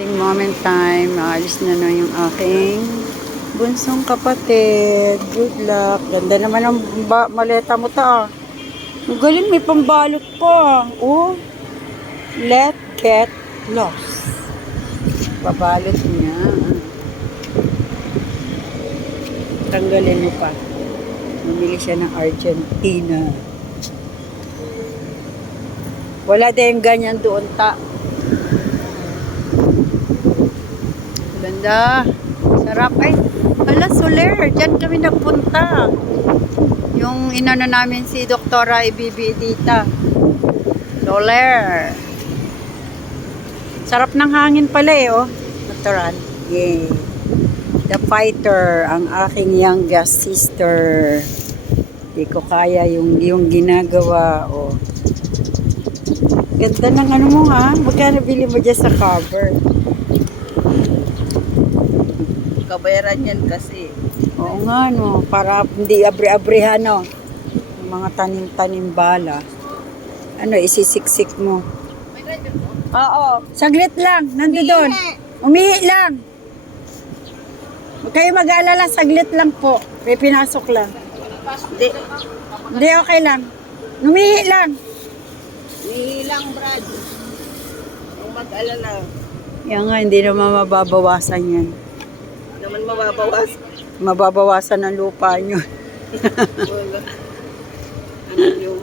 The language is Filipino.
Moment time, aalis na yung aking bunsong kapatid. Good luck. Ganda naman ang maleta mo ta. Ang galing, may pambalot pa. Oh, let get lost. Pabalot niya. Tanggalin mo pa. Mamili siya ng Argentina. Wala din ganyan doon ta. Ganda. Sarap ay. Hala, Soler. Diyan kami nagpunta. Yung inano namin si Doktora Ibibi dita. Soler. Sarap ng hangin pala eh, oh. Natural. Yay. The fighter, ang aking youngest sister. Di ko kaya yung ginagawa, oh. Ganda ng ano mo ha. Magkano bili mo dyan sa cover? Kabayaran yan kasi. Oo nga, no. Para hindi abre-abrehan, no. Yung mga tanim-tanim bala. Ano, isisiksik mo. May driver mo? Oo. Saglit lang. Nando doon. Umihi lang. Huwag kayo mag-aalala. Saglit lang po. May pinasok lang. Hindi, okay lang. Umihi lang. Nihilang, Brad. Kung mag-alala. Yan nga, hindi naman mababawasan yan. Naman mababawas. Mababawasan ang lupa nyo. Wala. Ano yung